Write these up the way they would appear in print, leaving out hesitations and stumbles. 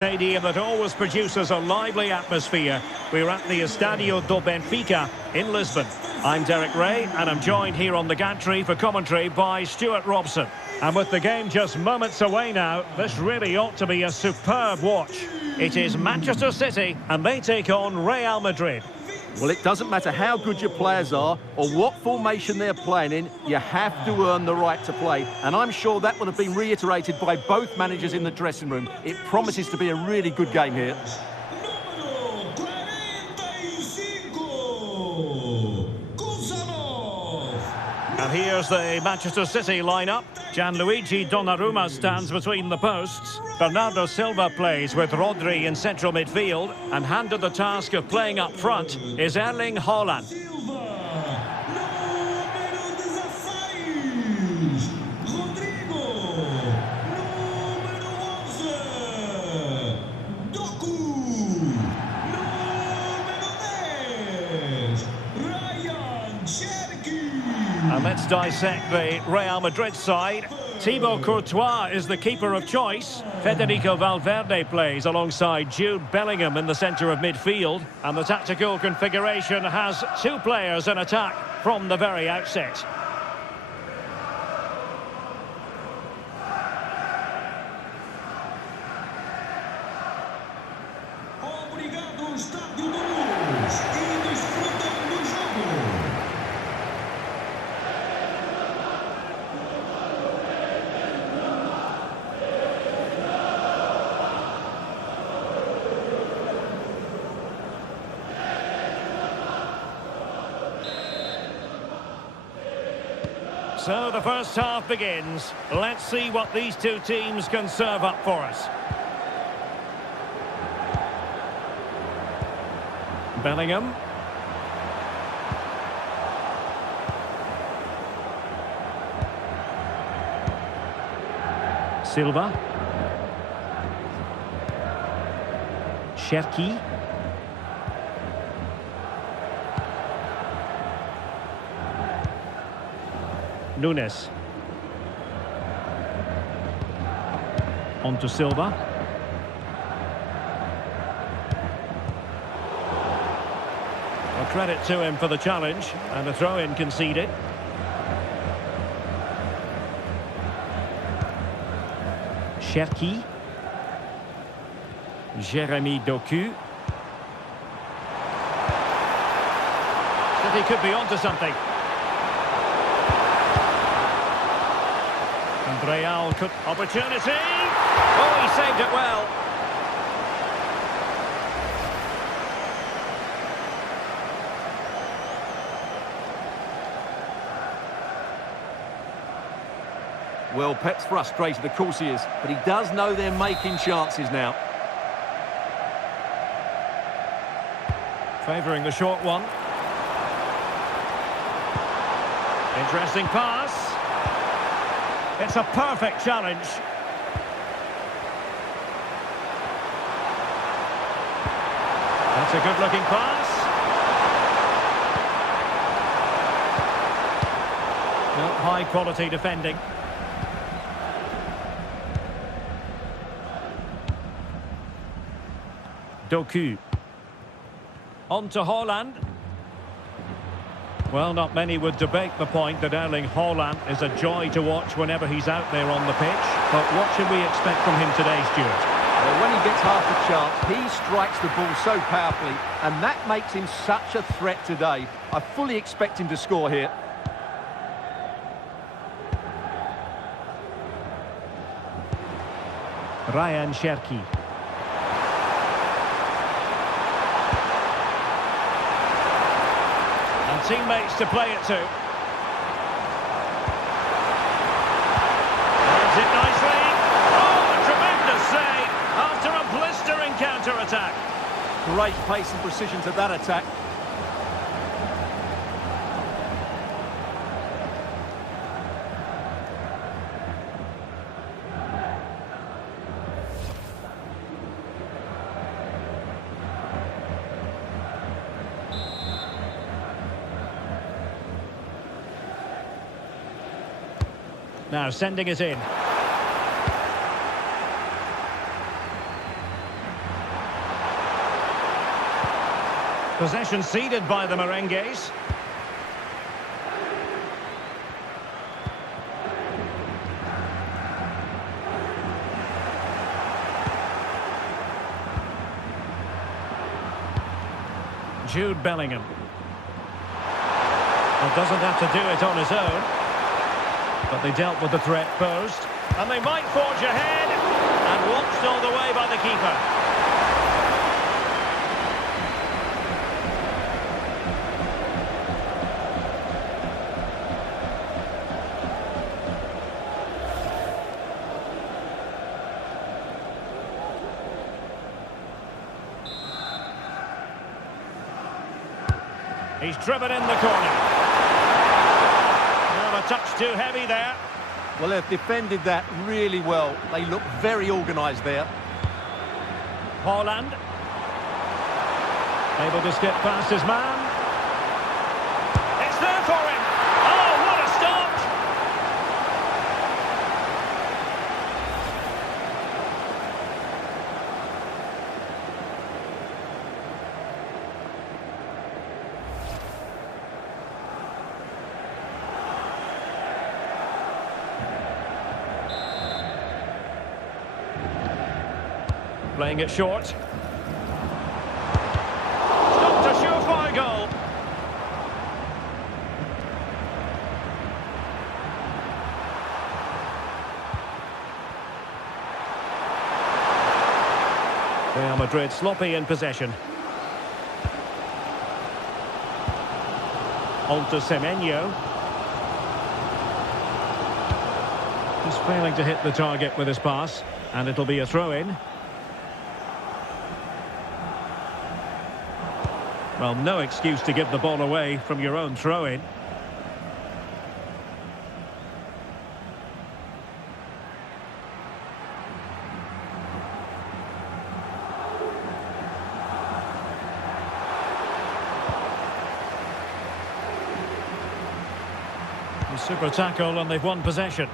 Stadium that always produces a lively atmosphere. We're at the Estadio do Benfica in Lisbon. I'm Derek Ray and I'm joined here on the gantry for commentary by Stuart Robson. And with the game just moments away now, this really ought to be a superb watch. It is Manchester City and they take on Real Madrid. Well, it doesn't matter how good your players are or what formation they're playing in, you have to earn the right to play. And I'm sure that will have been reiterated by both managers in the dressing room. It promises to be a really good game here. And here's the Manchester City lineup. Gianluigi Donnarumma stands between the posts. Bernardo Silva plays with Rodri in central midfield. And handed the task of playing up front is Erling Haaland. And let's dissect the Real Madrid side. Thibaut Courtois is the keeper of choice. Federico Valverde plays alongside Jude Bellingham in the centre of midfield. And the tactical configuration has two players in attack from the very outset. So the first half begins. Let's see what these two teams can serve up for us. Bellingham. Silva. Cherki. Nunes. On to Silva. Well, credit to him for the challenge and a throw-in conceded. Cherki. Jeremy Doku. City could be onto something. And Real could... Opportunity! Oh, he saved it well. Well, Pep's frustrated, of course he is, but he does know they're making chances now. Favouring the short one. Interesting pass. It's a perfect challenge. That's a good-looking pass. Well, high-quality defending. Doku. On to Haaland. Well, not many would debate the point that Erling Haaland is a joy to watch whenever he's out there on the pitch. But what should we expect from him today, Stuart? Well, when he gets half a chance, he strikes the ball so powerfully, and that makes him such a threat today. I fully expect him to score here. Ryan Cherki. Teammates to play it to. Runs it nicely. Oh, a tremendous save after a blistering counter-attack. Great pace and precision to that attack. Now sending it in. Possession ceded by the Merengues. Jude Bellingham. Well, doesn't have to do it on his own. But they dealt with the threat posed. And they might forge ahead. And watched all the way by the keeper. He's driven in the corner. Well, a touch too heavy there. Well, they've defended that really well. They look very organised there. Haaland. Able to skip past his man. It's there for him. Oh, what a start! Playing it short. Stopped a surefire goal. Real Madrid sloppy in possession. On to Semenyo. He's failing to hit the target with his pass, and it'll be a throw-in. Well, no excuse to give the ball away from your own throw-in. Super tackle, and they've won possession.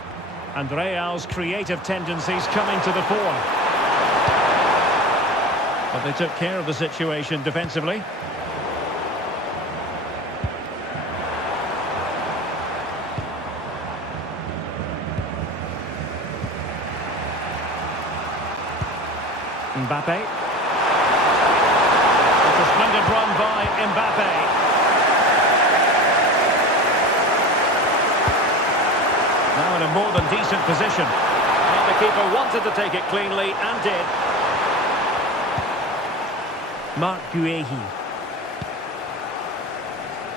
And Real's creative tendencies coming to the fore. But they took care of the situation defensively. Mbappe. It's a splendid run by Mbappe. Now in a more than decent position. Well, the keeper wanted to take it cleanly and did. Marc Guehi.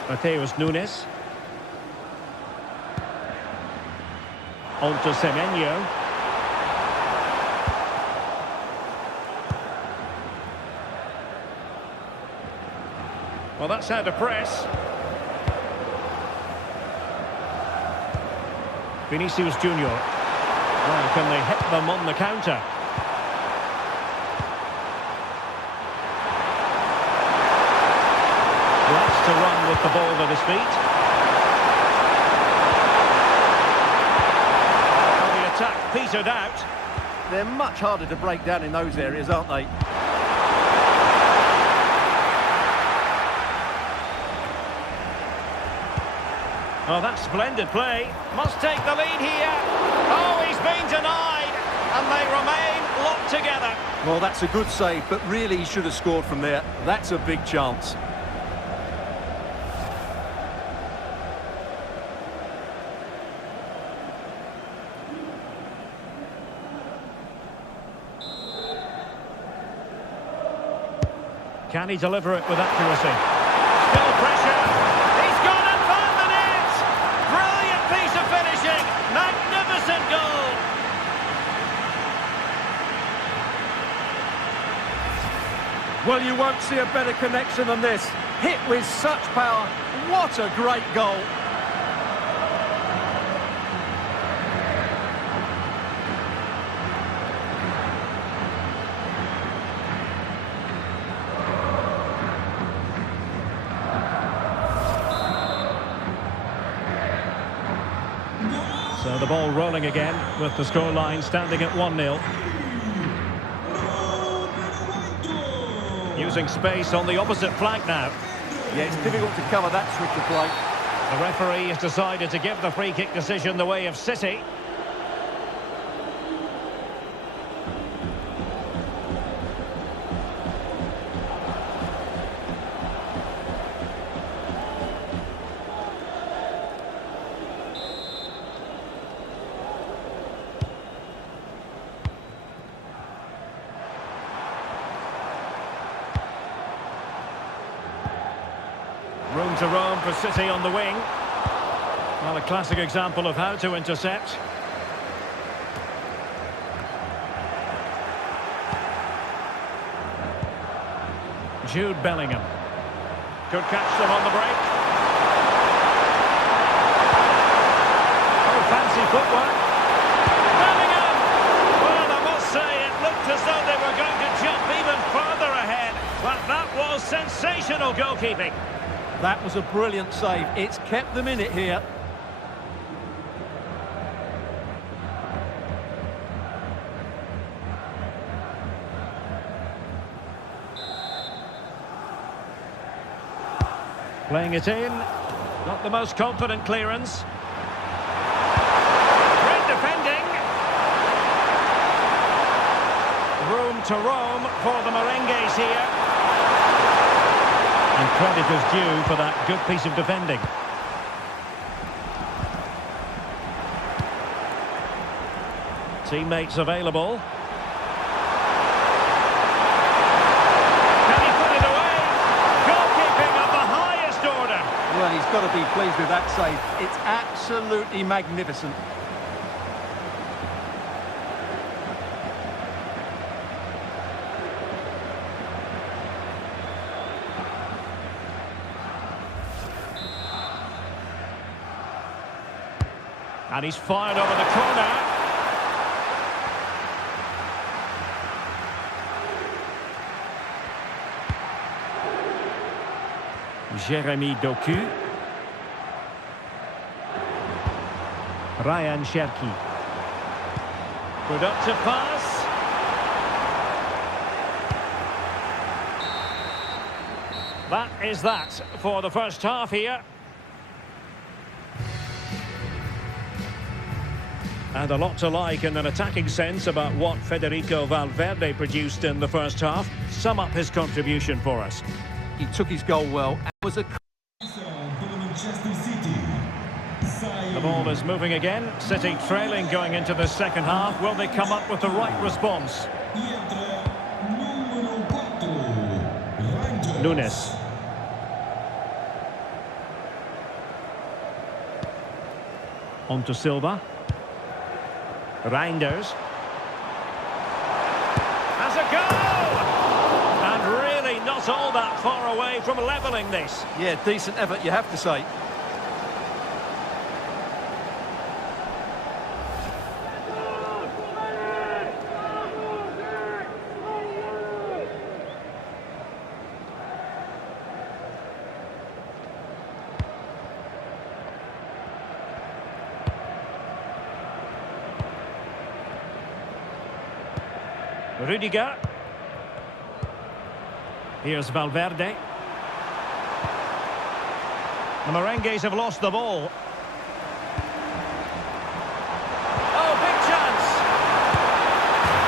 Mateus Nunes. On to Semenyo. Well, that's how to press. Vinicius Junior. Well, can they hit them on the counter? Likes to run with the ball at his feet. Well, the attack petered out. They're much harder to break down in those areas, aren't they? Oh, that's splendid play. Must take the lead here. Oh, he's been denied. And they remain locked together. Well, that's a good save, but really he should have scored from there. That's a big chance. Can he deliver it with accuracy? Still pressure. He's gone and found the net. Brilliant piece of finishing. Magnificent goal. Well, you won't see a better connection than this. Hit with such power. What a great goal. So the ball rolling again with the scoreline standing at 1-0. Using space on the opposite flank now. Yeah, it's difficult to cover that switch of play. The referee has decided to give the free kick decision the way of City. Room to roam for City on the wing. Well, a classic example of how to intercept. Jude Bellingham. Could catch them on the break. Oh, fancy footwork. Bellingham! Well, I must say, it looked as though they were going to jump even further ahead. But that was sensational goalkeeping. That was a brilliant save. It's kept them in it here. Playing it in. Not the most confident clearance. Great defending. Room to roam for the Merengues here. And credit is due for that good piece of defending. Teammates available. Can he put it away? Goalkeeping of the highest order. Well, he's got to be pleased with that save. It's absolutely magnificent. And he's fired over the corner. Jeremy Doku. Ryan Cherki. Productive pass. That is that for the first half here. And a lot to like in an attacking sense about what Federico Valverde produced in the first half. Sum up his contribution for us. He took his goal well. And was a... The ball is moving again. City trailing going into the second half. Will they come up with the right response? Nunes. On to Silva. Reinders. Has a goal! And really not all that far away from levelling this. Yeah, decent effort, you have to say. Rudiger. Here's Valverde. The Merengues have lost the ball. Oh, big chance!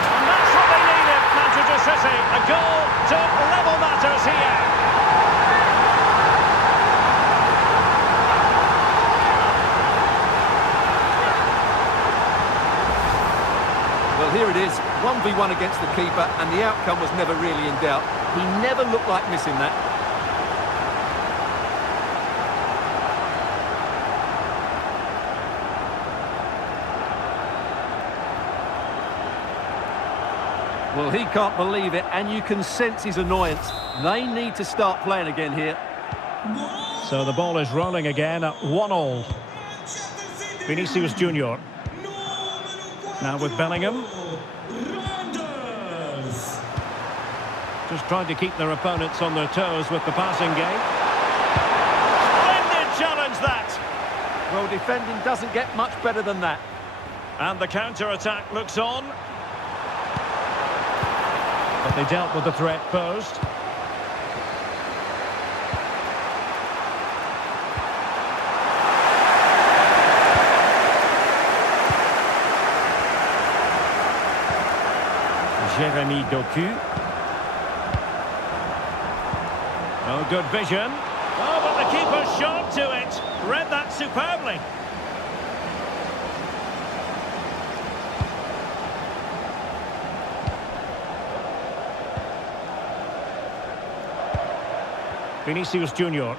And that's what they needed, Manchester City. A goal to level matters here. Well, here it is, 1v1 against the keeper, and the outcome was never really in doubt. He never looked like missing that. Well, he can't believe it, and you can sense his annoyance. They need to start playing again here. So the ball is rolling again at 1-1. Vinicius Junior. Now with Bellingham. Just trying to keep their opponents on their toes with the passing game. Splendid challenge that! Well, defending doesn't get much better than that. And the counter-attack looks on. But they dealt with the threat posed. Jeremy Doku. Oh, good vision. Oh, but the keeper shot to it. Read that superbly. Vinicius Junior.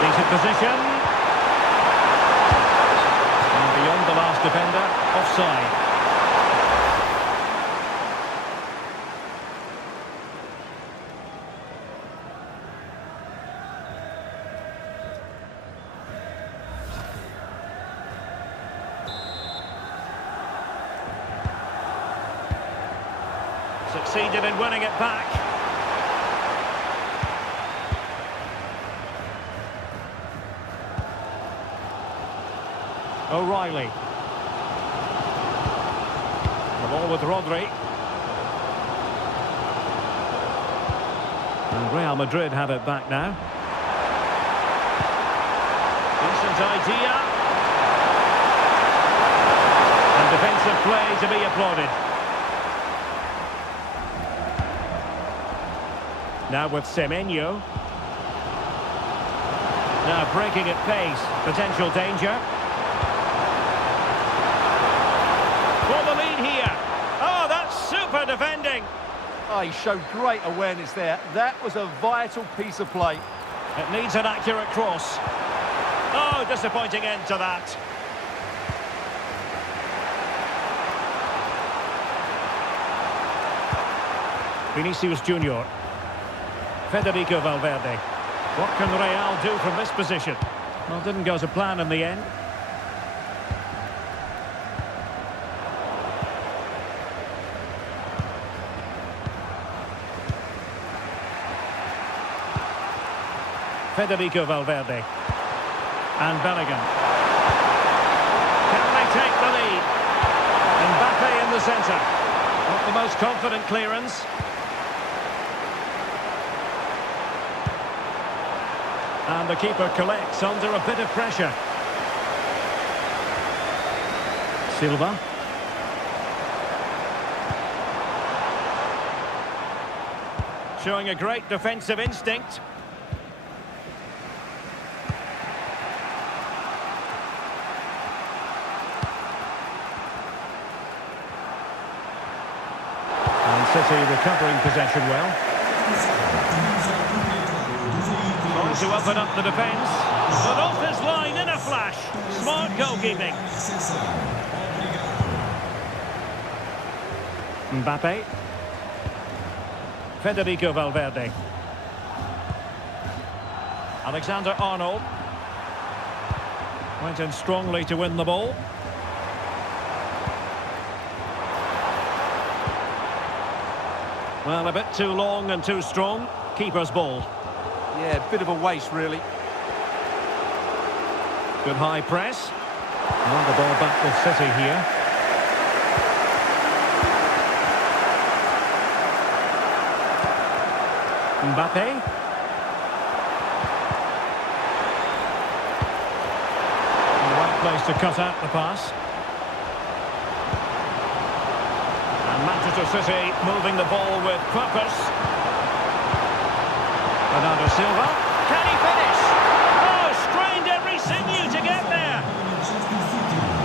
Decent position. And beyond the last defender, offside. Succeeded in winning it back. O'Reilly. The ball with Rodri. And Real Madrid have it back now. Decent idea. And defensive play to be applauded. Now with Semenyo. Now breaking at pace. Potential danger. For the lead here. Oh, that's super defending. Oh, he showed great awareness there. That was a vital piece of play. It needs an accurate cross. Oh, disappointing end to that. Vinicius Junior. Federico Valverde. What can Real do from this position? Well, didn't go to plan in the end. Federico Valverde. And Bellingham. Can they take the lead? Mbappe in the centre. Not the most confident clearance. And the keeper collects under a bit of pressure. Silva. Showing a great defensive instinct. And City recovering possession well. To open up the defence, but off his line in a flash. Smart goalkeeping. Mbappe. Federico Valverde. Alexander-Arnold. Went in strongly to win the ball. Well, a bit too long and too strong. Keeper's ball. Yeah, a bit of a waste, really. Good high press. And the ball back with City here. Mbappe. The right place to cut out the pass. And Manchester City moving the ball with purpose. Bernardo Silva, can he finish? Oh, strained every sinew to get there.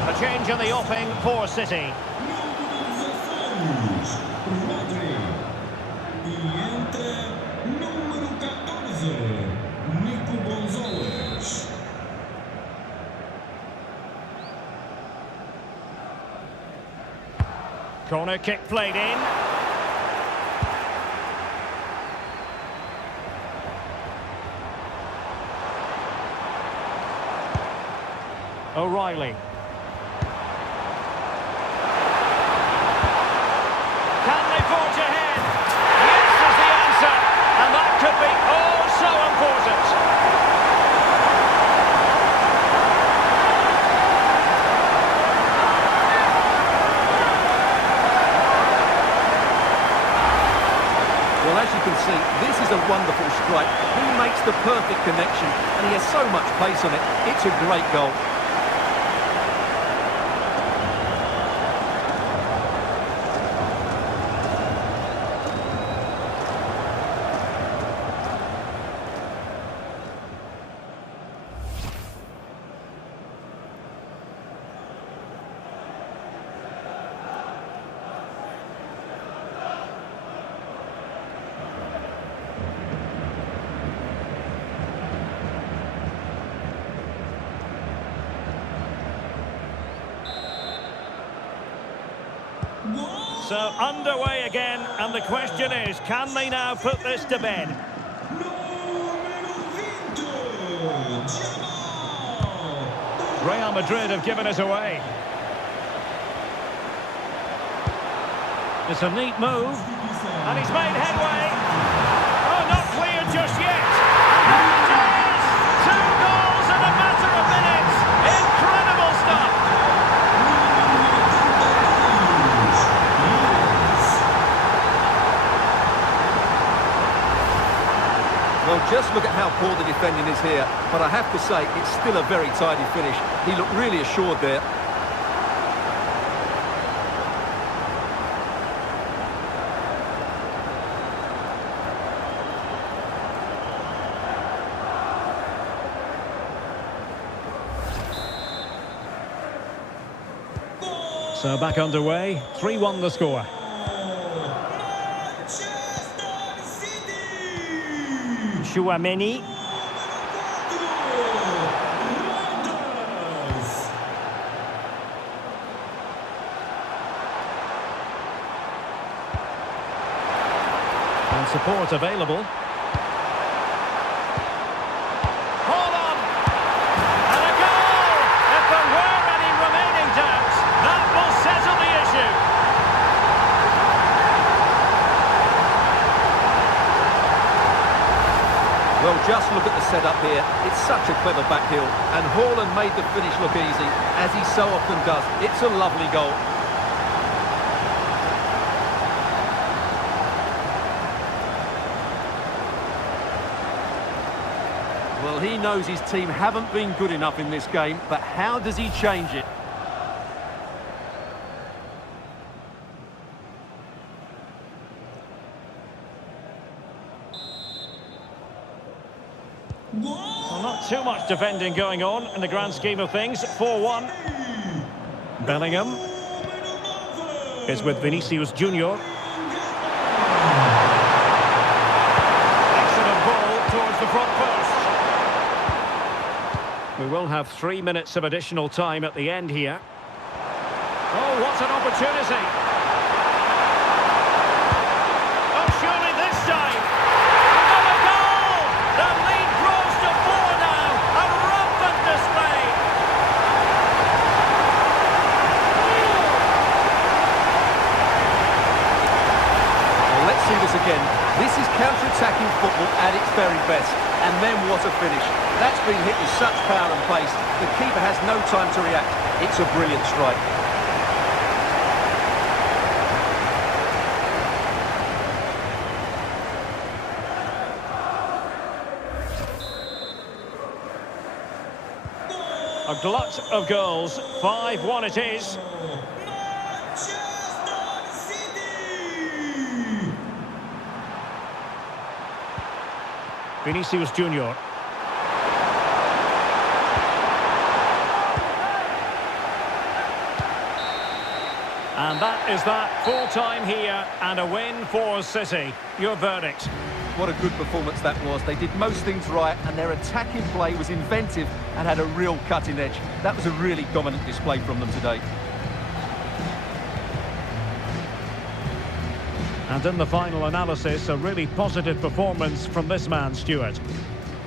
A change in the offing for City. Corner kick played in. O'Reilly. Can they forge ahead? Yes is the answer. And that could be oh so important. Well, as you can see, this is a wonderful strike. He makes the perfect connection, and he has so much pace on it. It's a great goal. So underway again, and the question is, can they now put this to bed? Real Madrid have given it away. It's a neat move, and he's made headway. Oh, not clear just yet. And there it is! 2 goals in a matter of minutes. Incredible stuff. Well, just look at how poor the defending is here. But I have to say, it's still a very tidy finish. He looked really assured there. So back underway, 3-1 the score. Chouameni. And support available. Haaland! And a goal! If there were any remaining doubts, that will settle the issue. Well, just look at the setup here. It's such a clever back heel. And Haaland made the finish look easy, as he so often does. It's a lovely goal. Well, he knows his team haven't been good enough in this game, but how does he change it? Well, not too much defending going on in the grand scheme of things. 4-1. Bellingham is with Vinicius Junior. Excellent ball towards the front post. We will have 3 minutes of additional time at the end here. Oh, what an opportunity! Oh, surely this time! Another goal! The lead grows to 4 now. A rampant display. Well, let's see this again. This is counter-attacking football at its very best. And then what a finish. That's been hit with such power and pace. The keeper has no time to react. It's a brilliant strike. A glut of goals. 5-1 it is. Vinicius Junior. And that is that. Full time here and a win for City. Your verdict? What a good performance that was. They did most things right, and their attacking play was inventive and had a real cutting edge. That was a really dominant display from them today. And in the final analysis, a really positive performance from this man, Stuart.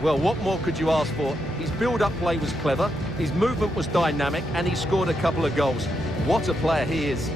Well, what more could you ask for? His build-up play was clever, his movement was dynamic, and he scored a couple of goals. What a player he is.